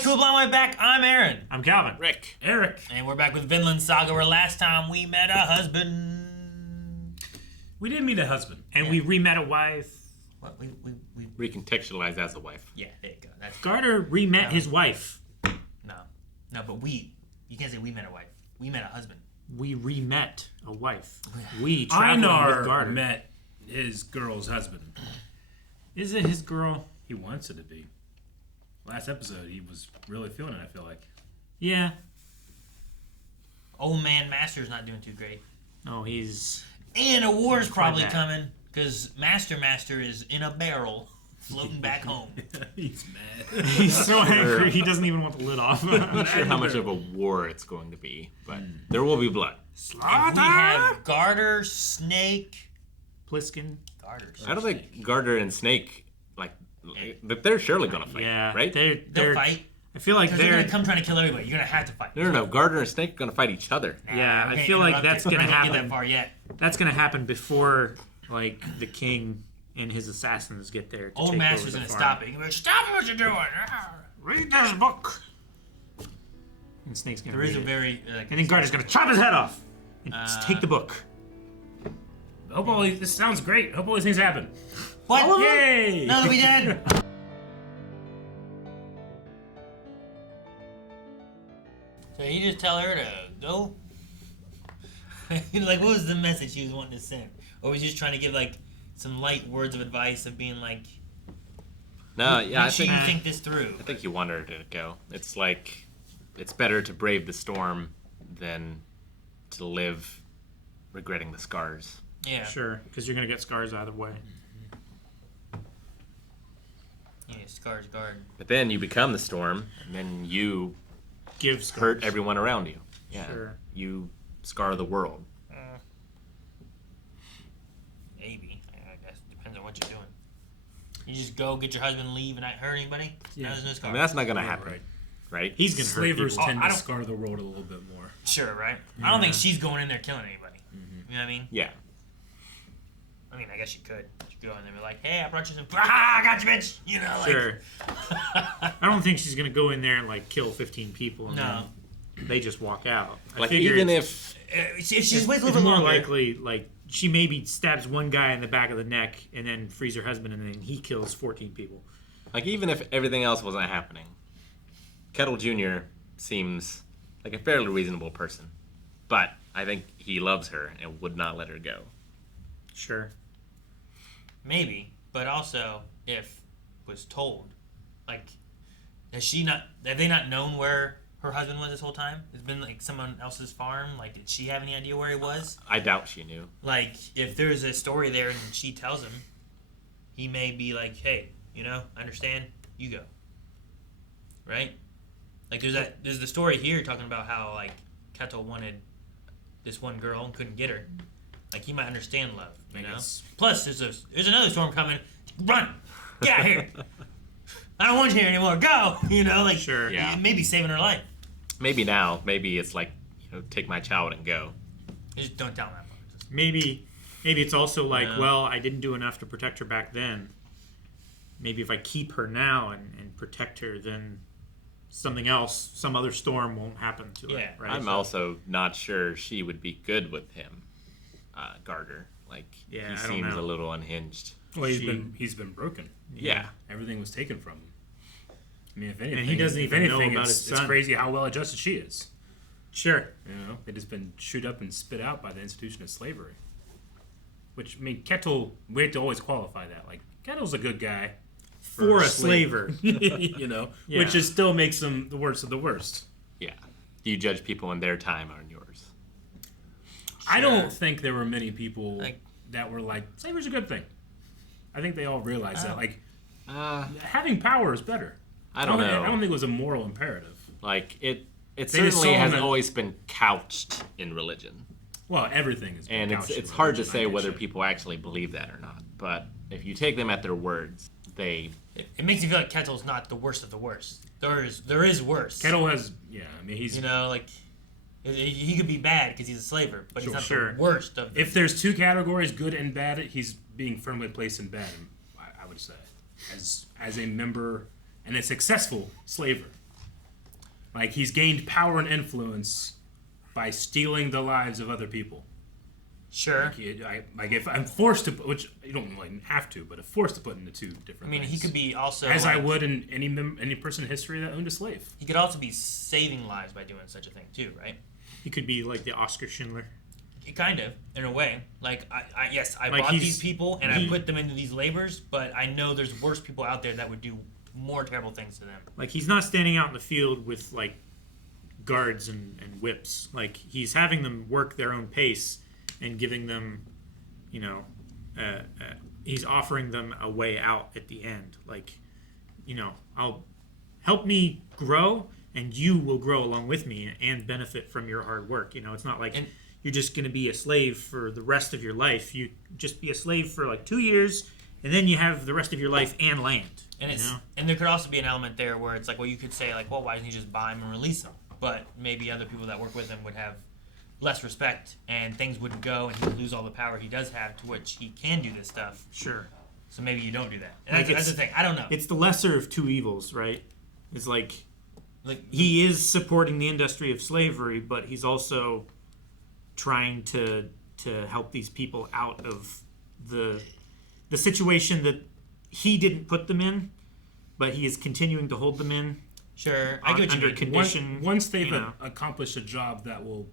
guys, Cool Blind Way back. I'm Aaron. I'm Calvin. Rick. Eric. And we're back with Vinland Saga, where last time we met a husband. We did meet a husband. And we re-met a wife. What? Recontextualized as a wife. Yeah, there you go. That's Gardar re-met his wife. No, but you can't say we met a wife. We met a husband. We re-met a wife. We traveled with Gardar. Met his girl's husband. Is it his girl? He wants it to be. Last episode, he was really feeling it, I feel like. Yeah. Old man Master's not doing too great. No, he's... And a war's probably coming, because Master is in a barrel, floating back home. He's mad. He's so angry, he doesn't even want the lid off. I'm not sure how much of a war it's going to be, but there will be blood. And we have Gardar, Snake... Pliskin. Gardar. I don't think Gardar and Snake, but they're surely going to fight, right? They'll fight. I feel like they're going to come trying to kill everybody. You're going to have to fight. No. Gardar and Snake are going to fight each other. Yeah, I feel like that's going to happen. Get that far yet. That's going to happen before, the king and his assassins get there. Old Master's going to stop it. He's going to stop what you're doing. Read this book. And Snake's going to read it. Very... and then Gardar's going to chop his head off and just take the book. This sounds great. Hope all these things happen. What? Yay! No, we did. So he just tell her to go? What was the message he was wanting to send? Or was he just trying to give, some light words of advice of being No, yeah, I think this through? I think you want her to go. It's it's better to brave the storm than to live regretting the scars. Yeah. Sure, because you're going to get scars either way. Yeah, scars guard. But then you become the storm, and then you hurt everyone around you. Yeah. Sure. You scar the world. Maybe. I guess it depends on what you're doing. You just go get your husband, leave, and not hurt anybody? Yeah. There's no scars. I mean, that's not going to happen. Right? He's going to hurt Slavers people. tend to scar the world a little bit more. Sure, right? Yeah. I don't think she's going in there killing anybody. You know what I mean? Yeah. I mean, I guess you could. You could go in there and be like, hey, I brought you some... I got you, bitch! Sure. I don't think she's going to go in there and, kill 15 people. And No. then they just walk out. Even if she's waits a little bit more longer. likely, she maybe stabs one guy in the back of the neck and then frees her husband and then he kills 14 people. even if everything else wasn't happening, Kettle Jr. seems like a fairly reasonable person. But I think he loves her and would not let her go. Sure. Maybe, but also if was told, have they not known where her husband was this whole time? It's been someone else's farm. Did she have any idea where he was? I doubt she knew. If there's a story there and she tells him, he may be like, hey, I understand, you go. Right? There's the story here talking about how Kettle wanted this one girl and couldn't get her. He might understand love, you know? Plus, there's another storm coming. Run! Get out of here! I don't want you here anymore. Go! Sure. Yeah. Maybe saving her life. Maybe now. Maybe it's take my child and go. Just don't tell him that part. Maybe it's also well, I didn't do enough to protect her back then. Maybe if I keep her now and protect her, then something else, some other storm won't happen to her. Yeah. Right? I'm also not sure she would be good with him, Gardar. He I don't seems know. a little unhinged. Well, he's been broken. Yeah. Everything was taken from him. I mean, if anything, And he doesn't even know about his it's son. crazy how well adjusted she is. Sure. It has been chewed up and spit out by the institution of slavery. Which, Kettle, we have to always qualify that. Kettle's a good guy. For a slaver. Yeah. Which just still makes him the worst of the worst. Yeah. Do you judge people in their time or in yours? I don't think there were many people that were slavery's a good thing. I think they all realized that. Having power is better. I don't know. I don't think it was a moral imperative. It just certainly saw has that- always been couched in religion. Well, everything is. And it's hard to say whether people actually believe that or not. But if you take them at their words, they... It makes you feel like Kettle's not the worst of the worst. There is worse. Kettle has, he's... he could be bad because he's a slaver, but he's not the worst of them. If there's two categories, good and bad, he's being firmly placed in bad, I would say. As a member and a successful slaver. Like, he's gained power and influence by stealing the lives of other people. Sure. Like if I'm forced to, which you don't really have to, but if forced to put into two different things. He could be also... As I would in any person in history that owned a slave. He could also be saving lives by doing such a thing, too, right? He could be like the Oscar Schindler. Kind of, in a way. Like, I like bought these people, and I put them into these labors, but I know there's worse people out there that would do more terrible things to them. Like, he's not standing out in the field with, like, guards and whips. Like, he's having them work their own pace and giving them, he's offering them a way out at the end. Like, I'll help me grow, and you will grow along with me and benefit from your hard work. It's not like you're just going to be a slave for the rest of your life. You just be a slave for like 2 years, and then you have the rest of your life and land. And there could also be an element there where it's like, well, you could say like, well, why didn't you just buy him and release him? But maybe other people that work with him would have less respect, and things wouldn't go, and he would lose all the power he does have, to which he can do this stuff. Sure. So maybe you don't do that. And that's the thing. I don't know. It's the lesser of two evils, right? It's like he is supporting the industry of slavery, but he's also trying to help these people out of the situation that he didn't put them in, but he is continuing to hold them in. Sure, I get what you mean. Condition. Once they've accomplished a job that will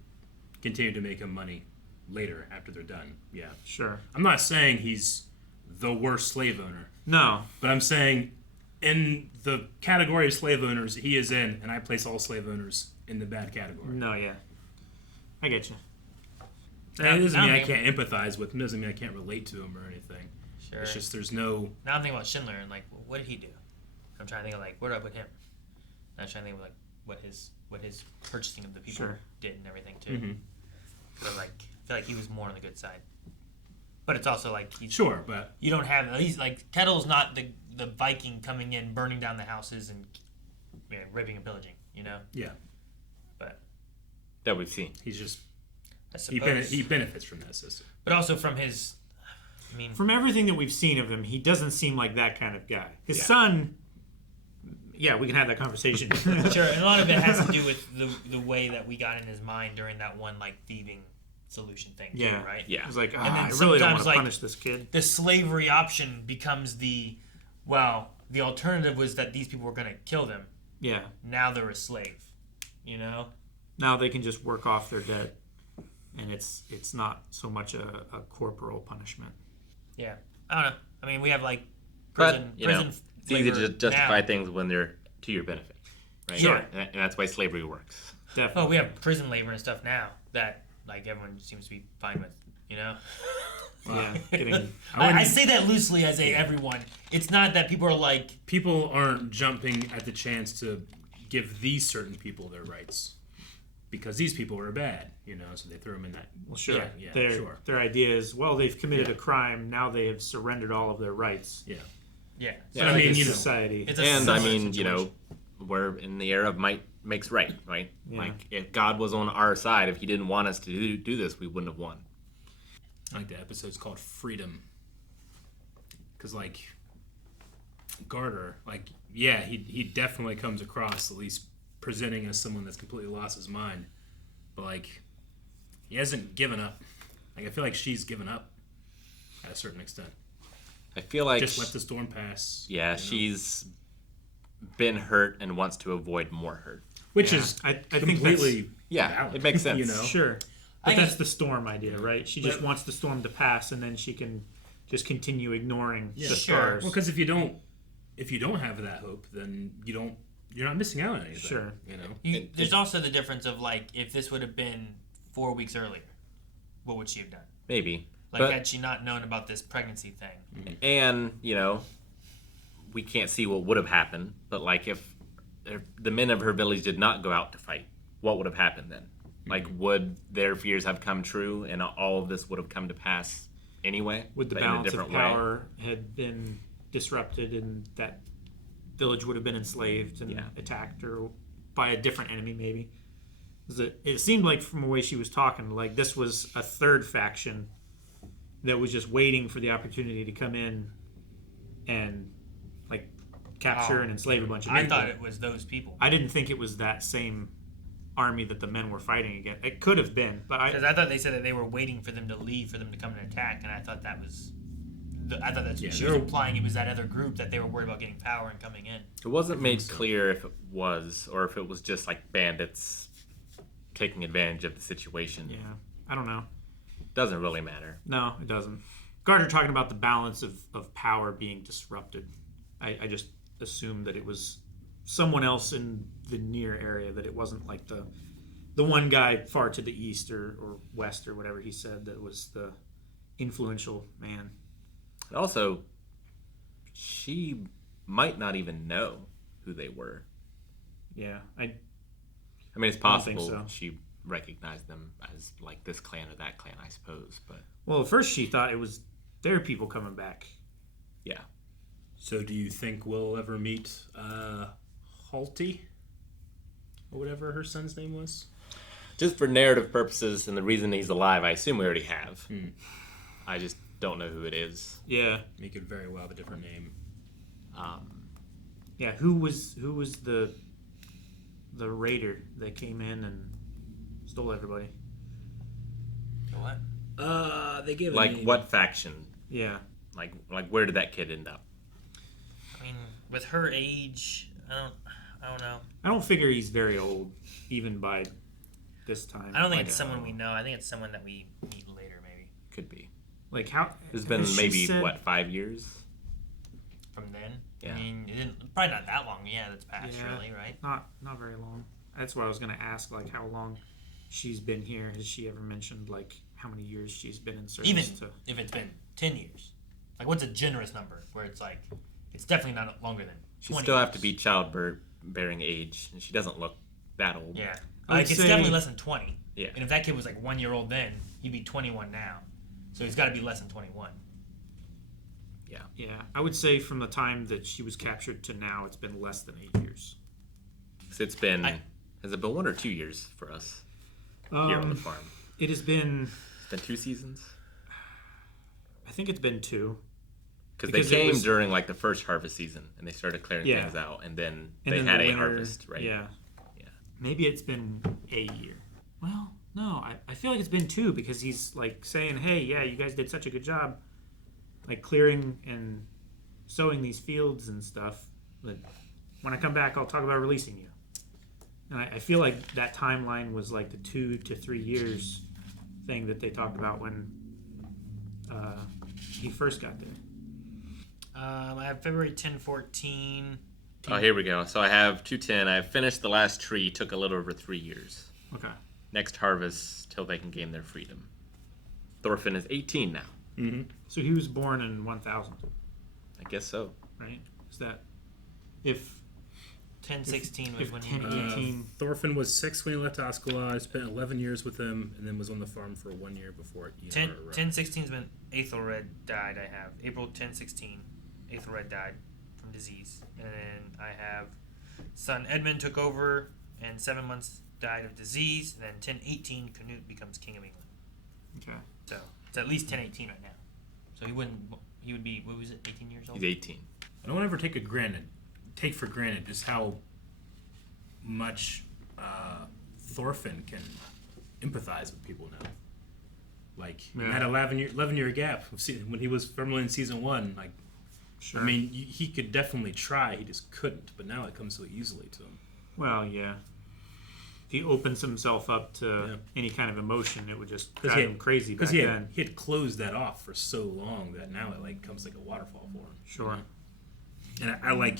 continue to make him money later after they're done. Yeah, sure. I'm not saying he's the worst slave owner. No, but I'm saying in the category of slave owners he is in, and I place all slave owners in the bad category. No, yeah, I get you. That doesn't mean I can't empathize with him. Doesn't mean I can't relate to him or anything. Sure. It's just there's no. Now I'm thinking about Schindler and like, well, what did he do? I'm trying to think of like, where do I put him? And I'm trying to think of like what his purchasing of the people did and everything too. Mm-hmm. But like, I feel like he was more on the good side. But it's also like but you don't have at least like Kettle's not the Viking coming in, burning down the houses and raping and pillaging. Yeah. But that we've seen. He's just. He benefits from that system. But also from his, from everything that we've seen of him, he doesn't seem like that kind of guy. His son, we can have that conversation. Sure, and a lot of it has to do with the way that we got in his mind during that one like thieving solution thing. Yeah, too, right. Yeah, it was like, and then I really don't want to like, punish this kid. The slavery option becomes the alternative was that these people were going to kill them. Yeah. Now they're a slave. Now they can just work off their debt. And it's not so much a corporal punishment. Yeah, I don't know. We have like prison. It's easy to justify things when they're to your benefit, right? Sure, and that's why slavery works. Definitely. Oh, we have prison labor and stuff now that like everyone seems to be fine with. Yeah, I say that loosely as everyone. It's not that people are like people aren't jumping at the chance to give these certain people their rights. Because these people are bad, so they throw them in that. Well, sure. Yeah, sure. Their idea is, well, they've committed a crime. Now they have surrendered all of their rights. Yeah. So society. We're in the era of might makes right? Yeah. Like, if God was on our side, if He didn't want us to do this, we wouldn't have won. I like the episode's called Freedom. Because, like, Gardar, he definitely comes across, at least presenting as someone that's completely lost his mind, but like he hasn't given up. Like I feel like she's given up at a certain extent. I feel like just let the storm pass. Yeah, she's been hurt and wants to avoid more hurt, which is I completely think valid. It makes sense. Sure, but that's the storm idea, right? She just wants the storm to pass, and then she can just continue ignoring the stars. Well, because if you don't have that hope, then you're not missing out on anything. Sure. There's also the difference of like if this would have been 4 weeks earlier, what would she have done? Maybe. Had she not known about this pregnancy thing? And we can't see what would have happened. But like if the men of her village did not go out to fight, what would have happened then? Like would their fears have come true, and all of this would have come to pass anyway? Would the balance of power had been disrupted, and that village would have been enslaved and attacked or by a different enemy maybe. It seemed like from the way she was talking, like this was a third faction that was just waiting for the opportunity to come in and like capture and enslave a bunch of I people. thought it was those people. I didn't think it was that same army that the men were fighting against. It could have been, but Because I thought they said that they were waiting for them to leave for them to come and attack, and I thought that was. I thought that's what she was implying. It was that other group that they were worried about getting power and coming in. It wasn't made clear if it was or if it was just like bandits taking advantage of the situation. Yeah, I don't know. Doesn't really matter. No, it doesn't. Gardar talking about the balance of power being disrupted. I just assumed that it was someone else in the near area, that it wasn't like the one guy far to the east or west or whatever he said that was the influential man. Also, she might not even know who they were. Yeah, I mean, it's don't think possible so. she recognized them as like this clan or that clan, I suppose. But well, at first she thought it was their people coming back. yeah. So do you think we'll ever meet Hjalti? Or whatever her son's name was? Just for narrative purposes and the reason he's alive, I assume we already have. I just don't know who it is. Yeah, He could very well have a different name. yeah. Who was the raider that came in and stole everybody? What? They gave Like what faction? Yeah, Like where did that kid end up? I mean, with her age, I don't know. I don't figure he's very old, even by this time. I don't think it's someone we know. I think it's someone that we meet later, maybe. Could be. Like how It's been has she maybe said- 5 years? From then. Yeah. I mean, it didn't, probably not that long. Yeah, that's passed, Yeah. really, right? Not very long. That's what I was gonna ask. Like how long she's been here? Has she ever mentioned like how many years she's been in service? Even to... if it's been 10 years. Like, what's a generous number where it's like, it's definitely not longer than 20 She still have years. to be childbearing age, and she doesn't look that old. Yeah. I would Like, it's say- definitely less than 20. Yeah. And if that kid was like 1 year old then, he'd be 21 now. So he's got to be less than 21. Yeah, I would say from the time that she was captured to now, it's been less than 8 years. 'Cause it's been has it been 1 or 2 years for us here on the farm? It has been. It's been 2 seasons. I think it's been 2. Because Because they it came was- during like the first harvest season, and they started clearing Yeah. things out, and then And they then had the a winter- harvest, right? Yeah. Yeah. Maybe it's been a year. Well, no, I feel like it's been 2 because he's like saying, "Hey, yeah, you guys did such a good job, like clearing and sowing these fields and stuff. But when I come back, I'll talk about releasing you." And I feel like that timeline was like the 2 to 3 years thing that they talked about when he first got there. I have February 10, 14. Oh, here we go. So I have 210. I finished the last tree. Took a little over 3 years. Okay. Next harvest till they can gain their freedom. Thorfinn is 18 now. Mm-hmm. So he was born in 1000, I guess so. right? Is that if 1016 was if when he 10, was. 18 Thorfinn was 6 when he left Ascalon. Spent 11 years with him, and then was on the farm for 1 year before 1016 is when Aethelred died. I have April 1016. Aethelred died from disease, and then I have son Edmund took over, and 7 months died of disease. And then 1018 Canute becomes king of England. Okay. So it's at least 1018 right now. So he wouldn't. He would be. What was it? 18 years old. He's 18. I don't ever take for granted just how much Thorfinn can empathize with people now. Like in that 11-year gap when he was firmly in season 1. Like, Sure. I mean, he could definitely try. He just couldn't. But now it comes so easily to him. Well, yeah. If he opens himself up to any kind of emotion, it would just drive him crazy back Because then. he had closed that off for so long that now it like comes like a waterfall for him. Sure. And I like,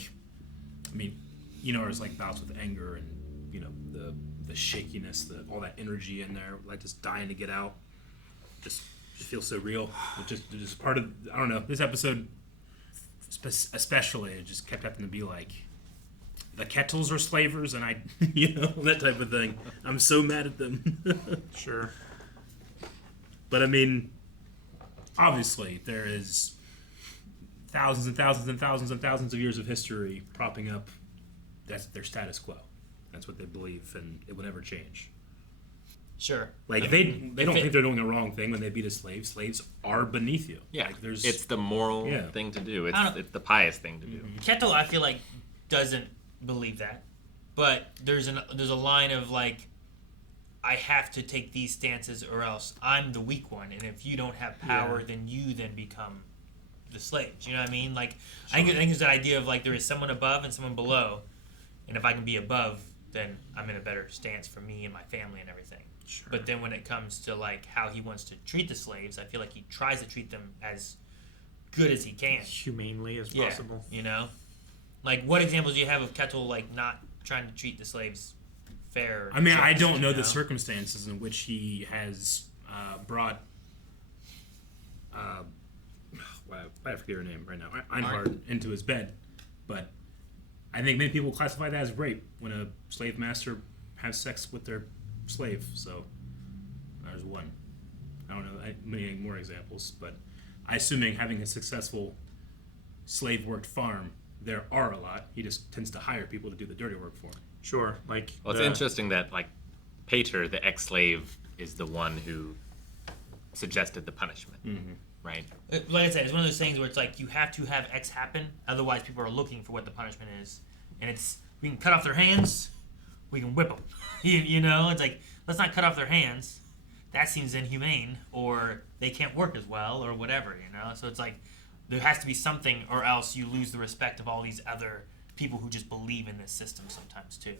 I mean, there's like bouts with anger and the shakiness, all that energy in there, like just dying to get out. Just feels so real. It just part of, I don't know, this episode especially, it just kept having to be like, the kettles are slavers, and I, that type of thing. I'm so mad at them. Sure. But I mean, obviously, there is thousands and thousands and thousands and thousands of years of history propping up. That's their status quo. That's what they believe, and it will never change. Sure. Like they don't think they're doing the wrong thing when they beat a slave. Slaves are beneath you. Yeah, like, it's the moral thing to do. It's the pious thing to do. Keto, I feel like, doesn't believe that, but there's a line of like, I have to take these stances or else I'm the weak one, and if you don't have power, then you then become the slaves. You know what I mean? Like, sure. I think it's that idea of like there is someone above and someone below, and if I can be above, then I'm in a better stance for me and my family and everything. Sure. But then when it comes to like how he wants to treat the slaves, I feel like he tries to treat them as good as he can, humanely as possible. You know, like what examples do you have of Ketil like not trying to treat the slaves fair? I mean, I don't know the circumstances in which he has brought. I forget her name right now. Einhard into his bed, but I think many people classify that as rape when a slave master has sex with their slave. So there's one. I don't know many more examples, but assuming having a successful slave worked farm, there are a lot. He just tends to hire people to do the dirty work for him. Sure. Like, well, it's interesting that like Pater, the ex-slave, is the one who suggested the punishment. Mm-hmm. Right. Like I said, it's one of those things where it's like you have to have X happen, otherwise people are looking for what the punishment is, and it's we can cut off their hands, we can whip them. you know, it's like let's not cut off their hands. That seems inhumane, or they can't work as well, or whatever. You know, so it's like there has to be something, or else you lose the respect of all these other people who just believe in this system sometimes too.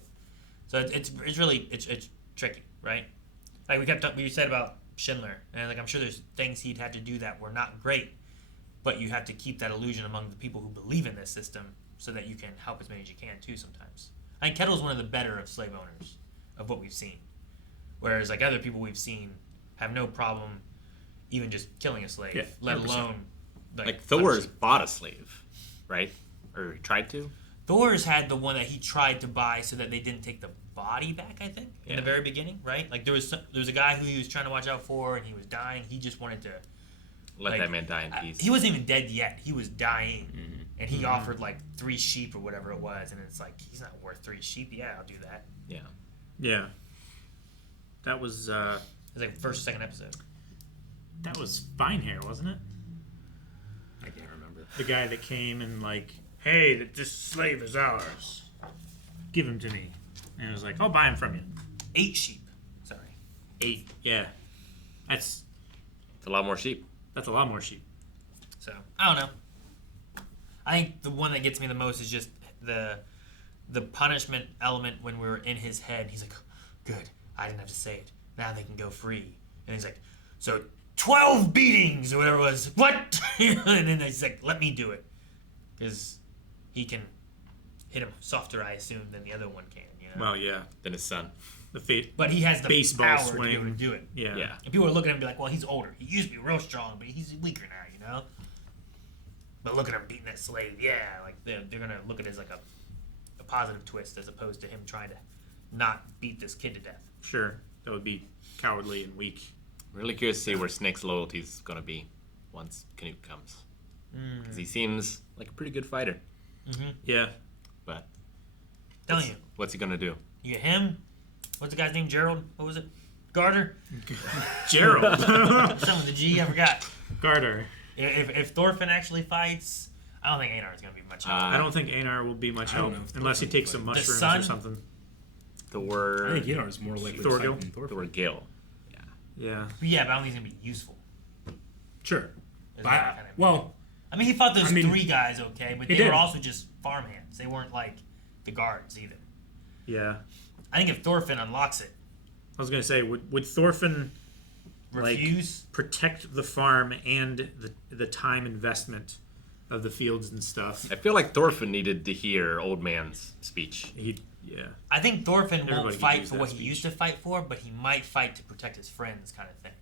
So it's really tricky, right? Like we said about Schindler, and like I'm sure there's things he'd had to do that were not great, but you have to keep that illusion among the people who believe in this system so that you can help as many as you can too sometimes. I think Ketil's one of the better of slave owners of what we've seen, whereas like other people we've seen have no problem even just killing a slave, let alone like Thor's bought a slave, right? Or he tried to. Thor's had the one that he tried to buy so that they didn't take the body back, I think, in the very beginning, right? Like there was a guy who he was trying to watch out for, and he was dying. He just wanted to let that man die in peace. He wasn't even dead yet. He was dying, and he offered like 3 sheep or whatever it was, and it's like he's not worth 3 sheep. Yeah, I'll do that. Yeah. That was. It was like first, second episode. That was Finehair, wasn't it? I can't remember. The guy that came and like, hey, this slave is ours. Give him to me. And it was like, I'll buy him from you. 8 sheep. Sorry. 8. Yeah. It's a lot more sheep. That's a lot more sheep. So, I don't know. I think the one that gets me the most is just the punishment element when we were in his head. He's like, good, I didn't have to say it. Now they can go free. And he's like, so 12 beatings or whatever it was. What? And then he's like, let me do it. Because he can hit him softer, I assume, than the other one can. You know? Well, yeah. Than his son. But he has the baseball power swing to be able to do it. Yeah. And people are looking at him and be like, well, he's older. He used to be real strong, but he's weaker now, you know? But look at him beating that slave. Yeah, like they're going to look at it as like a positive twist as opposed to him trying to not beat this kid to death. Sure. That would be cowardly and weak. I'm really curious to see where Snake's loyalty is going to be once Canute comes. Because he seems like a pretty good fighter. Mm-hmm. Yeah. But what's he going to do? You get him? What's the guy's name? Gerald? What was it? Gardar? Gerald. Something with the G, I forgot. Gardar. If Thorfinn actually fights, I don't think Einar is going to be much help. I don't think Einar will be much help unless he takes some mushrooms or something. Thor. I think Einar is more likely Thorgil. Thor Gil. Yeah, but I don't think he's going to be useful. Sure. I mean, he fought those 3 guys okay, but they were also just farmhands. They weren't like the guards either. Yeah. I think if Thorfinn unlocks it, I was going to say, would Thorfinn refuse protect the farm and the time investment of the fields and stuff? I feel like Thorfinn needed to hear old man's speech. I think Thorfinn won't fight for what speech. he used to fight for, but he might fight to protect his friends, kind of thing.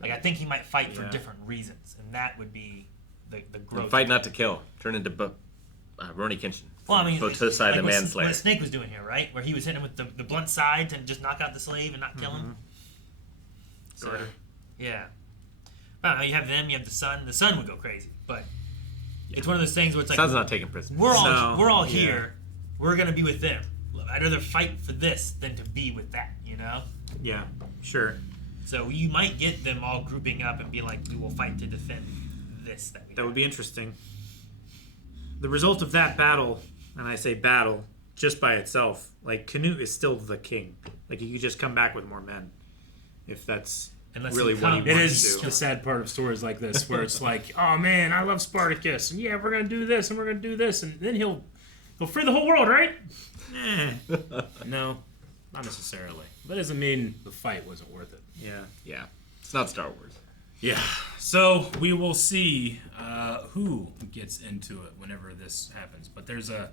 Like I think he might fight for different reasons, and that would be the growth. And fight not to kill. Turn into Roni Kenshin. Well, I mean, Botosai the manslayer. What Snake was doing here, right? Where he was hitting him with the blunt side to just knock out the slave and not kill him. So, yeah. I don't know. You have them. You have the son. The son would go crazy, but it's one of those things where it's like Son's not taking prisoners. We're all here. We're gonna be with them. I'd rather fight for this than to be with that, you know? Yeah, sure. So you might get them all grouping up and be like, we will fight to defend this that we That have. would be interesting. The result of that battle, and I say battle, just by itself, like, Canute is still the king. Like, he could just come back with more men. If that's Unless really he what he comes. It wants is to. the sad part of stories like this, where it's like, oh man, I love Spartacus, and yeah, we're gonna do this, and we're gonna do this, and then he'll free the whole world, right? Eh. No, not necessarily. That doesn't mean the fight wasn't worth it. Yeah. Yeah, it's not Star Wars. Yeah. So we will see who gets into it whenever this happens. But there's a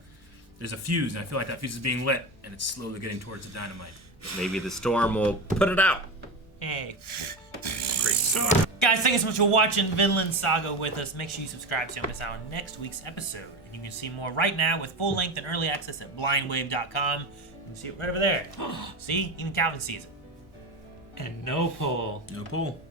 fuse, and I feel like that fuse is being lit, and it's slowly getting towards the dynamite. Maybe the storm will put it out. Hey. Great star. Guys, thank you so much for watching Vinland Saga with us. Make sure you subscribe so you don't miss out on next week's episode. And you can see more right now with full length and early access at blindwave.com. You can see it right over there. See? Even Calvin sees it. And no pull. No pull.